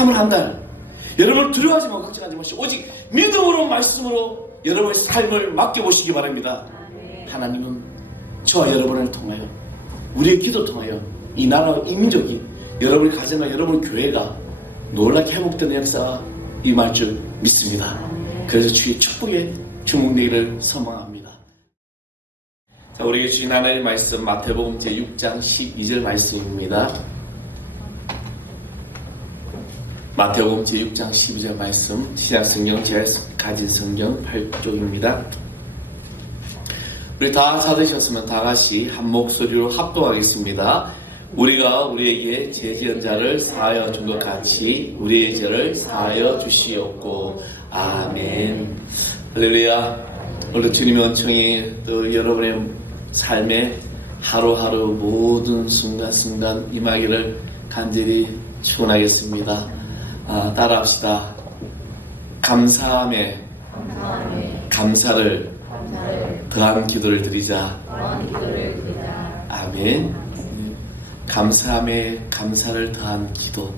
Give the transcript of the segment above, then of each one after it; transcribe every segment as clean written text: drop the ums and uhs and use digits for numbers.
3월 한 달 여러분 두려워하지 말고 걱정하지 마시고 오직 믿음으로 말씀으로 여러분의 삶을 맡겨보시기 바랍니다. 하나님은 저와 여러분을 통하여 우리의 기도 통하여 이 나라와 이 민족이 여러분의 가정과 여러분의 교회가 놀랍게 회복되는 역사가 임할 줄 믿습니다. 그래서 주의 축복에 주목되기를 소망합니다. 자, 우리에게 주신 하나님의 말씀 마태복음 제6장 12절 말씀입니다. 마태복음 제6장 12절 말씀 신약성경 제가 가진 성경 8쪽입니다. 우리 다 찾으셨으면 다 같이 한 목소리로 합동하겠습니다. 우리가 우리에게 죄 지은 자를 사하여 준 것 같이 우리의 죄를 사하여 주시옵고 아멘. 할렐루야. 오늘 주님의 은총이 또 여러분의 삶에 하루하루 모든 순간순간 임하기를 간절히 축원하겠습니다. 따라합시다. 감사함에 감사를 더한 기도를 드리자. 아멘. 감사함에 감사를 더한 기도.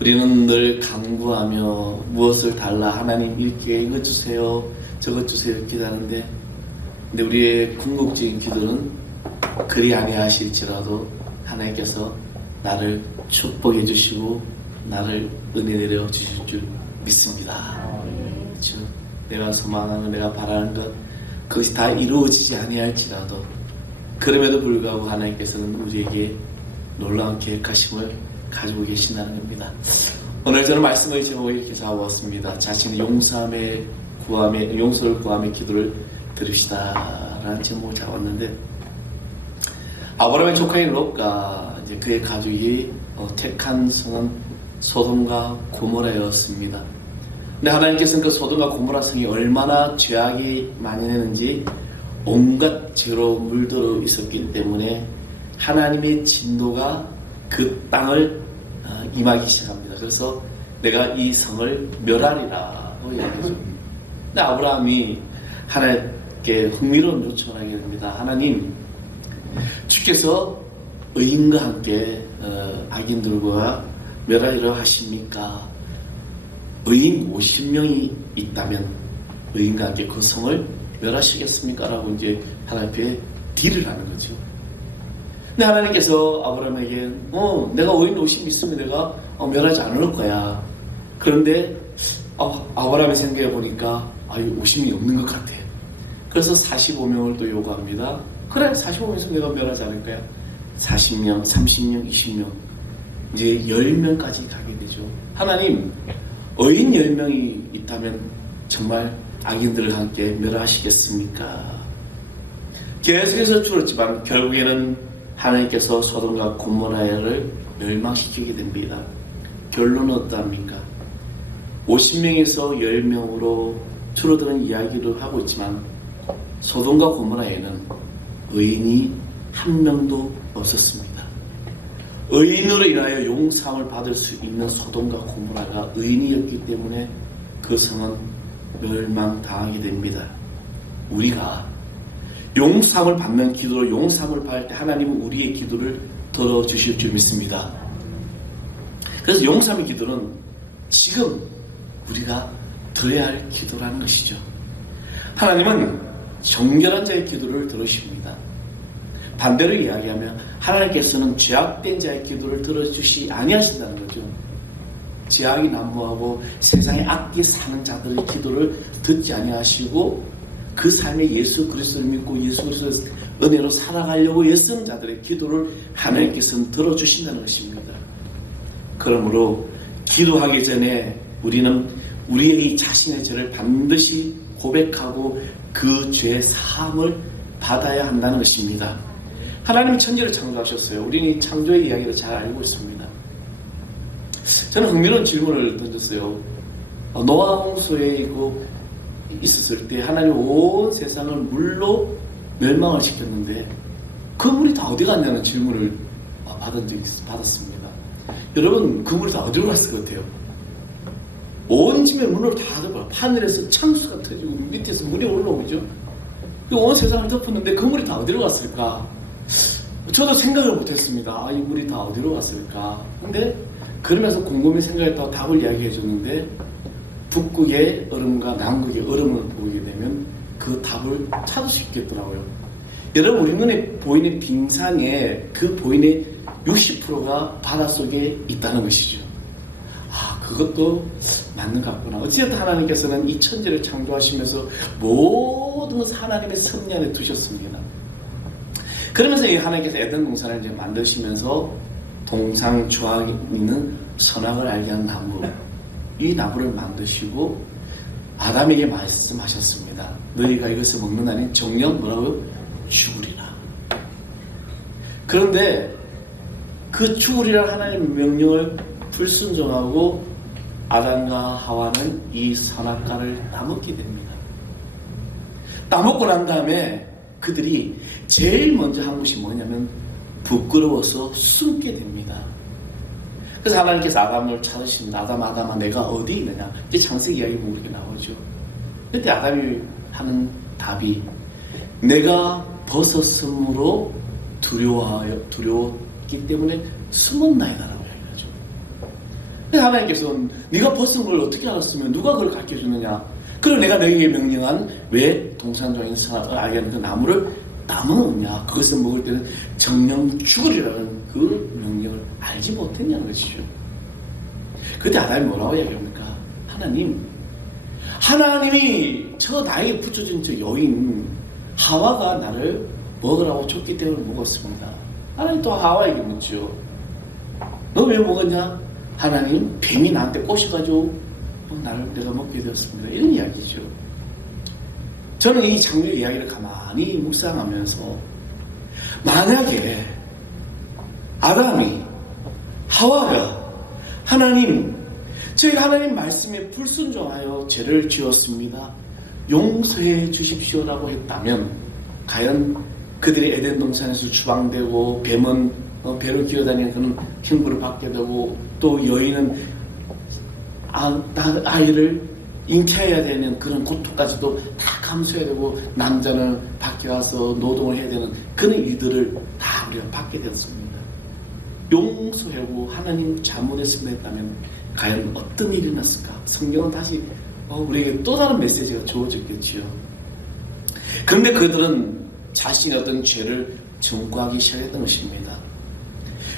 우리는 늘 간구하며 무엇을 달라 하나님 이렇게 이것 주세요 저것 주세요 이렇게 하는데 근데 우리의 궁극적인 기도는 그리 아니하실지라도 하나님께서 나를 축복해 주시고 나를 은혜 내려 주실 줄 믿습니다. 그렇죠? 내가 소망하는 내가 바라는 것 그것이 다 이루어지지 아니할지라도 그럼에도 불구하고 하나님께서는 우리에게 놀라운 계획하심을 가지고 계신다는 겁니다. 오늘 저는 말씀의 제목을 이렇게 잡아봤습니다. 자신의 용서를 구함의 기도를 드립시다 라는 제목을 잡았는데 아브라함의 조카인 롯과 이제 그의 가족이 택한 성은 소돔과 고모라였습니다. 근데 하나님께서는 그 소돔과 고모라 성이 얼마나 죄악이 만연했는지 온갖 죄로 물들어 있었기 때문에 하나님의 진노가 그 땅을 임하기 시작합니다. 그래서 내가 이 성을 멸하리라고 이야기하죠. 근데 아브라함이 하나님께 흥미로운 요청을 하게 됩니다. 하나님, 주께서 의인과 함께 악인들과 멸하리라 하십니까? 의인 50명이 있다면 의인과 함께 그 성을 멸하시겠습니까? 라고 이제 하나님 앞에 딜을 하는 거죠. 근데 하나님께서 아브라함에게 내가 의인 50명 있으면 내가 멸하지 않을 거야. 그런데 아브라함이 생각해 보니까 50명이 없는 것 같아. 그래서 45명을 또 요구합니다. 그래 45명 있으면 내가 멸하지 않을 거야. 40명, 30명, 20명 이제 10명까지 가게 되죠. 하나님 의인 10명이 있다면 정말 악인들을 함께 멸하시겠습니까? 계속해서 줄었지만 결국에는 하나님께서 소돔과 고모라를 멸망시키게 됩니다. 결론은 어떠합니까? 50명에서 10명으로 줄어드는 이야기도 하고 있지만 소돔과 고모라에는 의인이 한 명도 없었습니다. 의인으로 인하여 용서함을 받을 수 있는 소돔과 고모라가 의인이었기 때문에 그 성은 멸망당하게 됩니다. 우리가 용서함을 받는 기도로 용서함을 받을 때 하나님은 우리의 기도를 들어주실 줄 믿습니다. 그래서 용서함의 기도는 지금 우리가 드려야 할 기도라는 것이죠. 하나님은 정결한 자의 기도를 들으십니다. 반대로 이야기하면 하나님께서는 죄악된 자의 기도를 들어주시 아니하신다는 거죠. 죄악이 난무하고 세상에 악기 사는 자들의 기도를 듣지 아니하시고 그 삶에 예수 그리스도를 믿고 예수 그리스도의 은혜로 살아가려고 애쓰는 자들의 기도를 하나님께서는 들어주신다는 것입니다. 그러므로 기도하기 전에 우리는 우리의 자신의 죄를 반드시 고백하고 그 죄의 사함을 받아야 한다는 것입니다. 하나님은 천지를 창조하셨어요. 우리는 이 창조의 이야기를 잘 알고 있습니다. 저는 흥미로운 질문을 던졌어요. 노아 홍수에 있었을 때 하나님 온 세상을 물로 멸망을 시켰는데 그 물이 다 어디 갔냐는 질문을 받았습니다. 여러분 그 물이 다 어디로 갔을 것 같아요? 온 집에 문을 다 덮어요. 하늘에서 창수가 터지고 밑에서 물이 올라오죠. 온 세상을 덮었는데 그 물이 다 어디로 갔을까? 저도 생각을 못했습니다. 이 물이 다 어디로 갔을까? 근데 그러면서 곰곰이 생각했다가 답을 이야기해 줬는데 북극의 얼음과 남극의 얼음을 보게 되면 그 답을 찾을 수 있겠더라고요. 여러분, 우리 눈에 보이는 빙산의 그 보이는 60%가 바닷속에 있다는 것이죠. 아, 그것도 맞는 것 같구나. 어쨌든 하나님께서는 이 천지를 창조하시면서 모든 것을 하나님의 섭리 안에 두셨습니다. 그러면서 이 하나님께서 에덴 동산을 이제 만드시면서 동상 주황이 있는 선악을 알게 한 나무, 이 나무를 만드시고 아담에게 말씀하셨습니다. 너희가 이것을 먹는 날엔 정녕 뭐라고요? 죽으리라. 그런데 그 죽으리라 하나님의 명령을 불순종하고 아담과 하와는 이 선악과를 따먹게 됩니다. 따먹고 난 다음에 그들이 제일 먼저 한 것이 뭐냐면 부끄러워서 숨게 됩니다. 그래서 하나님께서 아담을 찾으십니다. 아담아 내가 어디 있느냐. 이제 창세기 이야기 보면 그렇게 나오죠. 그때 아담이 하는 답이 내가 벗었으므로 두려웠기 때문에 숨었나이다라고 이야기하죠. 그래서 하나님께서는 네가 벗은 걸 어떻게 알았으면 누가 그걸 가르쳐주느냐. 그럼 내가 너에게 명령한 왜 동산중에 선악을 알게 하는 그 나무를 따먹느냐. 그것을 먹을 때는 정령 죽으리라는 그 명령을 알지 못했냐는 것이죠. 그때 아담이 뭐라고 이야기합니까? 하나님이 저 나에게 붙여준 저 여인 하와가 나를 먹으라고 줬기 때문에 먹었습니다. 하나님 또 하와에게 묻죠. 너 왜 먹었냐? 하나님 뱀이 나한테 꼬셔가지고 내가 먹게 되었습니다. 이런 이야기죠. 저는 이 창조 이야기를 가만히 묵상하면서 만약에 아담이 하와가 저희가 하나님 말씀에 불순종하여 죄를 지었습니다. 용서해 주십시오라고 했다면 과연 그들이 에덴 동산에서 추방되고 뱀은 배를 기어다니는 그런 형벌을 받게 되고 또 여인은 아이를 잉태해야 되는 그런 고통까지도 다 감수해야 되고 남자는 밖에 와서 노동을 해야 되는 그런 일들을 다 우리가 받게 되었습니다. 용서하고 하나님 잘못했습니다 했다면 과연 어떤 일이 났을까? 성경은 다시 우리에게 또 다른 메시지가 주어졌겠지요. 그런데 그들은 자신의 어떤 죄를 증거하기 시작했던 것입니다.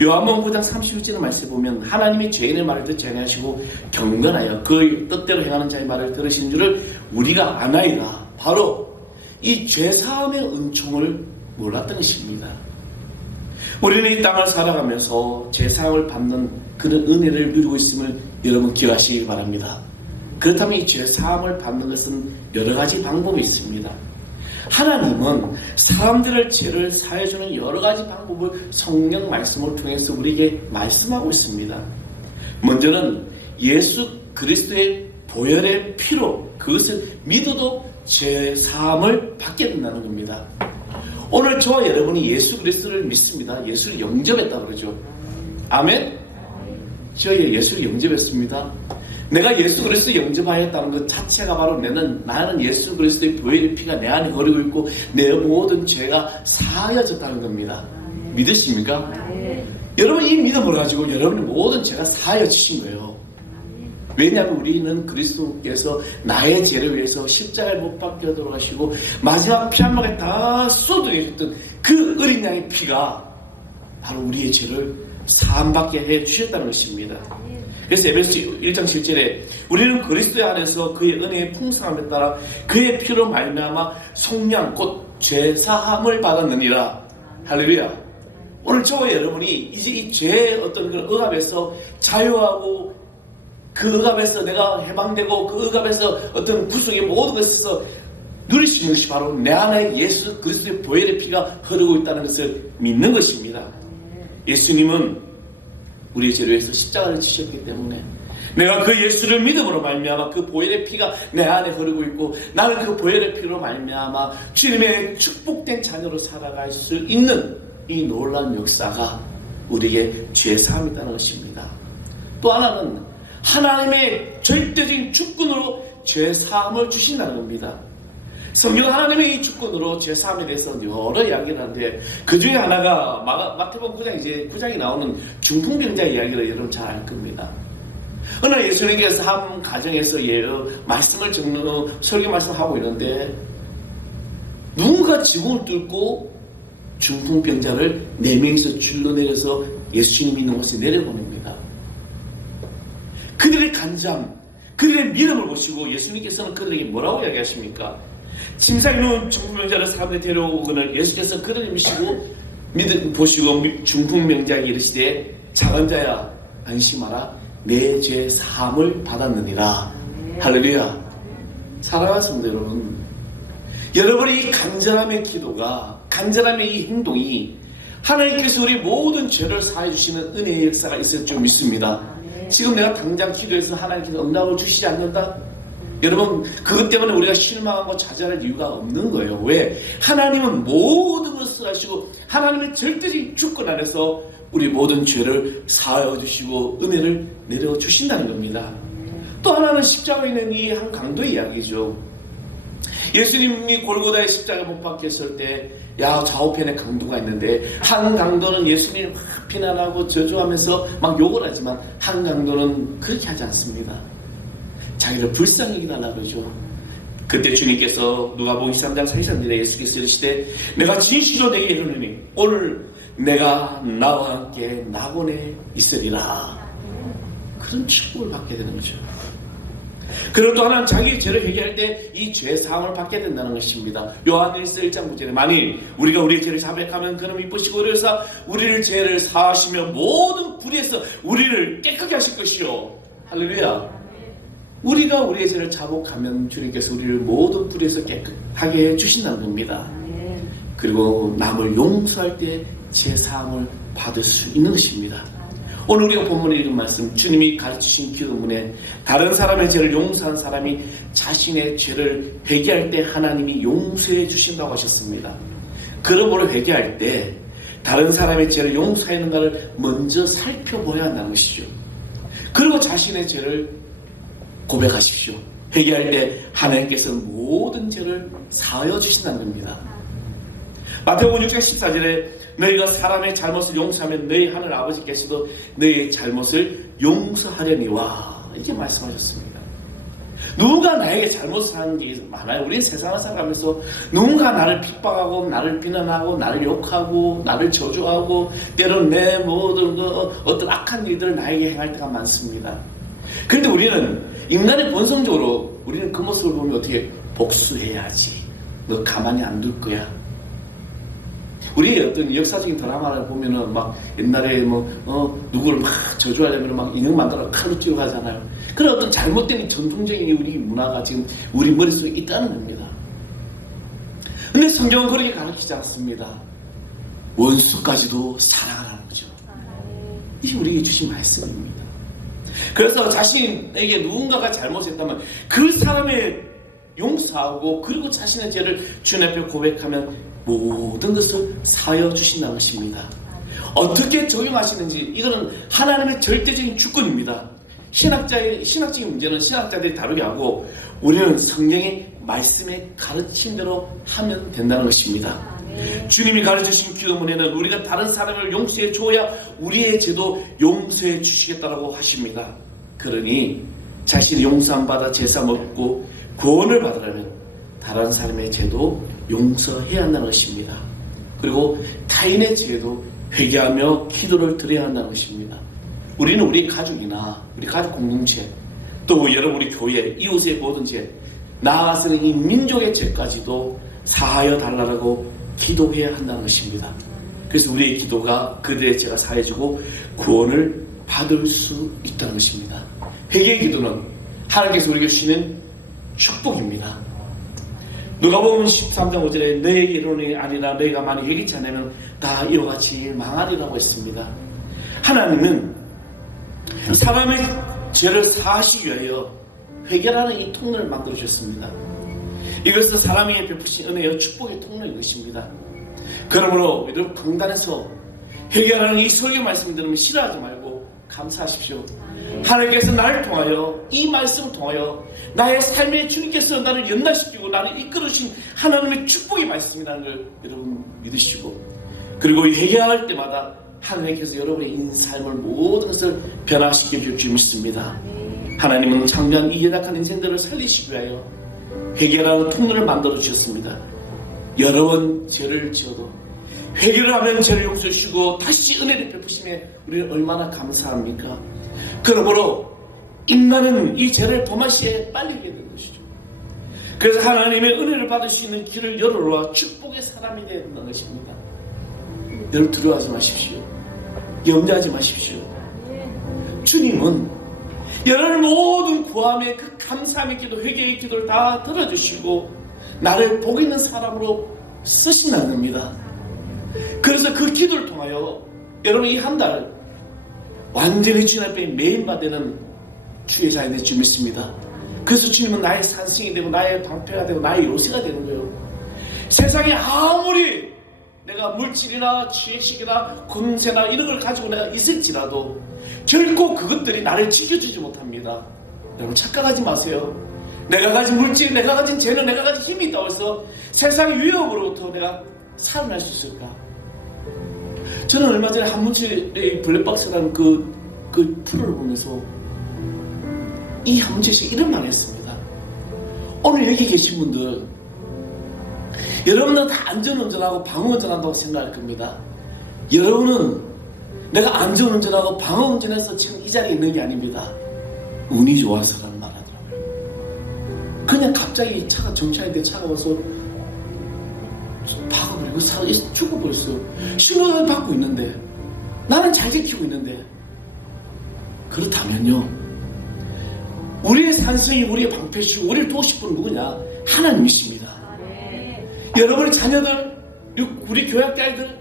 요한복음 9장 31절 말씀에 보면 하나님이 죄인의 말을 듣지 아니하시고 경건하여 그 뜻대로 행하는 자의 말을 들으시는 줄을 우리가 아나이다. 바로 이 죄사함의 은총을 몰랐던 것입니다. 우리는 이 땅을 살아가면서 죄사함을 받는 그런 은혜를 누리고 있음을 여러분 기억하시기 바랍니다. 그렇다면 이 죄사함을 받는 것은 여러 가지 방법이 있습니다. 하나님은 사람들의 죄를 사해주는 여러 가지 방법을 성령 말씀을 통해서 우리에게 말씀하고 있습니다. 먼저는 예수 그리스도의 보혈의 피로 그것을 믿어도 죄사함을 받게 된다는 겁니다. 오늘 저와 여러분이 예수 그리스도를 믿습니다. 예수를 영접했다 그러죠. 아멘? 저희 예수를 영접했습니다. 내가 예수 그리스도 영접하였다는 것 자체가 바로 나는 예수 그리스도의 보혈의 피가 내 안에 흐르고 있고 내 모든 죄가 사하여졌다는 겁니다. 믿으십니까? 여러분 이 믿음을 가지고 여러분의 모든 죄가 사하여지신 거예요. 왜냐하면 우리는 그리스도께서 나의 죄를 위해서 십자가에 못 박혀 돌아가시고 마지막 피 한 방에 다 쏟아내셨던 그 어린 양의 피가 바로 우리의 죄를 사함받게 해주셨다는 것입니다. 그래서 에베소 1장 7절에 우리는 그리스도 안에서 그의 은혜의 풍성함에 따라 그의 피로 말미암아 속량 곧 죄사함을 받았느니라. 할렐루야. 오늘 저와 여러분이 이제 이 죄의 어떤 그런 억압에서 자유하고 그 억압에서 내가 해방되고 그 억압에서 어떤 구속의 모든 것에서 누릴 수 있는 것이 바로 내 안에 예수 그리스도의 보혈의 피가 흐르고 있다는 것을 믿는 것입니다. 예수님은 우리의 죄를 위해서 십자가를 지셨기 때문에 내가 그 예수를 믿음으로 말미암아 그 보혈의 피가 내 안에 흐르고 있고 나는 그 보혈의 피로 말미암아 주님의 축복된 자녀로 살아갈 수 있는 이 놀라운 역사가 우리에게 죄사함이라는 것입니다. 또 하나는 하나님의 절대적인 주권으로 죄사함을 주신다는 겁니다. 성경 하나님의 이 주권으로 죄사함에 대해서 여러 이야기를 하는데 그 중에 하나가 마태복음 9장 이제 9장에 나오는 중풍병자 이야기를 여러분 잘 알 겁니다. 어느 예수님께서 한 가정에서 말씀을 적는 설교 말씀하고 있는데 누군가 지붕을 뚫고 중풍병자를 4명이서 줄로 내려서 예수님이 있는 곳에 내려보냅니다. 그들의 간장, 그들의 믿음을 보시고 예수님께서는 그들에게 뭐라고 이야기하십니까? 침상에 누운 중풍병자를 사람들이 데려오거늘 예수께서 그들을 보시고 중풍병자에게 이르시되 작은 자야 안심하라 내 죄 사함을 받았느니라. 할렐루야. 사랑하십니다 여러분. 여러분의 이 간절함의 기도가, 간절함의 이 행동이 하나님께서 우리 모든 죄를 사해 주시는 은혜의 역사가 있을 줄 믿습니다. 지금 내가 당장 기도해서 하나님께서 응답을 주시지 않는다? 여러분 그것 때문에 우리가 실망하고 좌절할 이유가 없는 거예요. 왜? 하나님은 모든 것을 하시고 하나님의 절대적인 주권 안에서 우리 모든 죄를 사하여 주시고 은혜를 내려 주신다는 겁니다. 또 하나는 십자가에 있는 이 한 강도의 이야기죠. 예수님이 골고다의 십자가에 못 박혔을 때 좌우편에 강도가 있는데 한 강도는 예수님을 막 비난하고 저주하면서 막 욕을 하지만 한 강도는 그렇게 하지 않습니다. 자기를 불쌍히 여기달라고 그러죠. 그때 주님께서 누가복음 23장 43절에 예수께서 이르시되 내가 진실로 내게 이르노니 오늘 내가 나와 함께 낙원에 있으리라. 그런 축복을 받게 되는 거죠. 그리고 또 하나는 자기의 죄를 회개할 때 이 죄 사함을 받게 된다는 것입니다. 요한일서 1장 9절에 만일 우리가 우리의 죄를 자백하면 그는 이쁘시고 의로우사 우리를 죄를 사하시며 모든 불의에서 우리를 깨끗게 하실 것이요. 할렐루야. 우리가 우리의 죄를 자복하면 주님께서 우리를 모든 불의에서 깨끗하게 해주신다는 겁니다. 그리고 남을 용서할 때 죄 사함을 받을 수 있는 것입니다. 오늘 우리가 본문에 읽은 말씀, 주님이 가르치신 기도문에 다른 사람의 죄를 용서한 사람이 자신의 죄를 회개할 때 하나님이 용서해 주신다고 하셨습니다. 그러므로 회개할 때 다른 사람의 죄를 용서하는가를 먼저 살펴보아야 한다는 것이죠. 그리고 자신의 죄를 고백하십시오. 회개할 때 하나님께서는 모든 죄를 사하여 주신다는 겁니다. 마태복음 6장 14절에 너희가 사람의 잘못을 용서하면 너희 하늘 아버지께서도 너희의 잘못을 용서하려니와 이렇게 말씀하셨습니다. 누군가 나에게 잘못을 하는 게 많아요. 우리는 세상을 살아가면서 누군가 나를 핍박하고 나를 비난하고 나를 욕하고 나를 저주하고 때로는 내 모든 어떤 악한 일들을 나에게 행할 때가 많습니다. 그런데 우리는 인간의 본성적으로 우리는 그 모습을 보면 어떻게 복수해야지. 너 가만히 안 둘 거야. 우리 어떤 역사적인 드라마를 보면은 막 옛날에 누구를 막 저주하려면 막 인형 만들어 칼로 찌르고 하잖아요. 그런 어떤 잘못된 전통적인 우리 문화가 지금 우리 머릿속에 있다는 겁니다. 근데 성경은 그렇게 가르치지 않습니다. 원수까지도 사랑하라는 거죠. 이게 우리에게 주신 말씀입니다. 그래서 자신에게 누군가가 잘못했다면 그 사람의 용서하고 그리고 자신의 죄를 주님 앞에 고백하면 모든 것을 사하여 주신다는 것입니다. 어떻게 적용하시는지 이거는 하나님의 절대적인 주권입니다. 신학적인 문제는 신학자들이 다루게 하고 우리는 성경의 말씀에 가르친 대로 하면 된다는 것입니다. 주님이 가르쳐주신 기도문에는 우리가 다른 사람을 용서해 줘야 우리의 죄도 용서해 주시겠다고 하십니다. 그러니 자신이 용서함 받아 제사 먹고 구원을 받으려면 다른 사람의 죄도 용서해야 한다는 것입니다. 그리고 타인의 죄도 회개하며 기도를 드려야 한다는 것입니다. 우리는 우리 가족이나 우리 가족 공동체 또 여러분 우리 교회 이웃의 모든 죄 나아가서는 이 민족의 죄까지도 사하여 달라고 기도해야 한다는 것입니다. 그래서 우리의 기도가 그들의 죄가 사해지고 구원을 받을 수 있다는 것입니다. 회개의 기도는 하나님께서 우리에게 주시는 축복입니다. 누가복음 13장 5절에 너에게 이르노니 아니라 너희가 많이 회개치 않으면 다 이와 같이 망하리라고 했습니다. 하나님은 사람의 죄를 사하시기 위하여 회개라는 이 통로를 만들어 주셨습니다. 이것은 사람에게 베푸신 은혜와 축복의 통로인 것입니다. 그러므로 여러분 강단에서 회개하는 이 설교 말씀을 들으면 싫어하지 말고 감사하십시오. 하나님께서 나를 통하여, 이 말씀을 통하여 나의 삶에 주님께서 나를 연단시키고 나를 이끌어주신 하나님의 축복의 말씀이라는 걸 여러분 믿으시고, 그리고 회개할 때마다 하나님께서 여러분의 인생을 모든 것을 변화시켜 줄 줄 믿습니다. 하나님은 장대한 이 연약한 인생들을 살리시기 위하여 회개라는 통로를 만들어 주셨습니다. 여러 번 죄를 지어도 회개를 하면 죄를 용서해 주시고 다시 은혜를 베푸심에 우리는 얼마나 감사합니까? 그러므로 인간은 이 죄를 범하시에 빨리게 되는 것이죠. 그래서 하나님의 은혜를 받을 수 있는 길을 열어놓아 축복의 사람이 되야 된다는 것입니다. 여러분 두려워하지 마십시오. 염려하지 마십시오. 주님은 여러분의 모든 구함의 그 감사함의 기도, 회개의 기도를 다 들어주시고 나를 복 있는 사람으로 쓰신다는 겁니다. 그래서 그 기도를 통하여 여러분 이 한 달 완전히 주님 앞에 메인바 되는 주의 자녀 될 줄 믿습니다. 그래서 주님은 나의 산승이 되고 나의 방패가 되고 나의 요새가 되는 거예요. 세상에 아무리 내가 물질이나 지식이나 군세나 이런 걸 가지고 내가 있을지라도 결코 그것들이 나를 지켜주지 못합니다. 여러분 착각하지 마세요. 내가 가진 물질, 내가 가진 재능, 내가 가진 힘이 있다고 해서 세상의 위협으로부터 내가 살아날 수 있을까? 저는 얼마 전에 한문철의 블랙박스라는 그 프로를 보면서 이 한문철이 이런 말을 했습니다. 오늘 여기 계신 분들 여러분은 다 안전운전하고 방어운전한다고 생각할 겁니다. 여러분은 내가 안전운전하고 방어운전해서 지금 이 자리에 있는 게 아닙니다. 운이 좋아서라는 말 하더라고요. 그냥 갑자기 차가 정차했는데 차가 와서 박아버리고 죽어버렸어. 신호를 받고 있는데 나는 잘 지키고 있는데. 그렇다면요, 우리의 산성이 우리의 방패시고 우리를 도우실 분은 누구냐? 하나님이십니다. 여러분의 자녀들, 우리 교학교 아이들,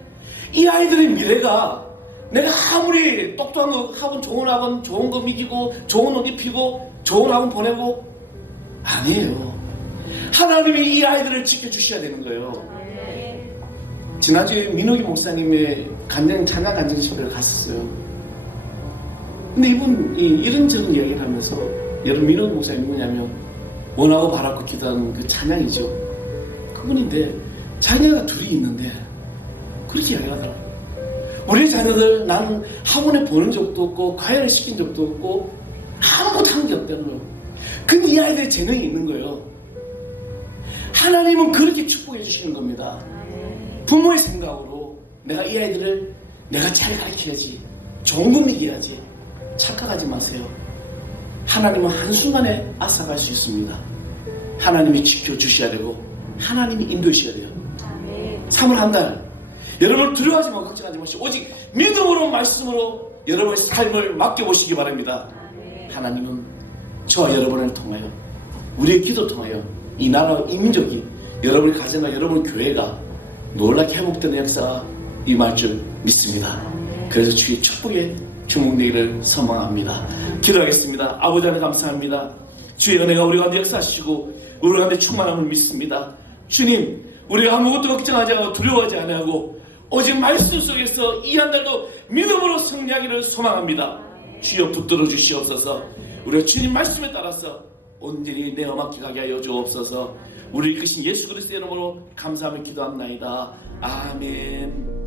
이 아이들의 미래가 내가 아무리 똑똑한 거 학원, 좋은 학원, 좋은 거 미기고 좋은 옷 입히고 좋은 학원 보내고 아니에요. 하나님이 이 아이들을 지켜주셔야 되는 거예요. 지난주에 민호기 목사님의 찬양 간증 집회를 갔었어요. 근데 이분이 이런저런 이야기를 하면서, 여러분 민호기 목사님이 뭐냐면 원하고 바라고 기도하는 그 찬양이죠. 그분인데 자녀가 둘이 있는데 그렇게 이야기하더라고요. 우리 자녀들 나는 학원에 보낸 적도 없고 과외를 시킨 적도 없고 아무것도 한 게 없다는 거예요. 근데 이 아이들의 재능이 있는 거예요. 하나님은 그렇게 축복해 주시는 겁니다. 부모의 생각으로 내가 이 아이들을 내가 잘 가르쳐야지, 좋은 거 먹여야지. 착각하지 마세요. 하나님은 한순간에 앗아갈 수 있습니다. 하나님이 지켜주셔야 되고 하나님이 인도하셔야 돼요. 3월 한 달 여러분 두려워하지 말고 걱정하지 마시고 오직 믿음으로 말씀으로 여러분의 삶을 맡겨보시기 바랍니다. 하나님은 저와 여러분을 통하여 우리의 기도 통하여 이 나라와 이 민족이, 여러분의 가정과 여러분의 교회가 놀랍게 회복되는 역사가 임할 줄 믿습니다. 그래서 주의 축복에 주목되기를 소망합니다. 기도하겠습니다. 아버지 하나님 감사합니다. 주의 은혜가 우리 가운데 역사하시고 우리 가운데 충만함을 믿습니다. 주님, 우리가 아무것도 걱정하지 않고 두려워하지 않고 오직 말씀 속에서 이 한 달도 믿음으로 승리하기를 소망합니다. 주여 붙들어 주시옵소서. 우리가 주님 말씀에 따라서 온전히 내어 맡겨가게 하여 주옵소서. 우리 이끄신 예수 그리스도의 이름으로 감사하며 기도합나이다. 아멘.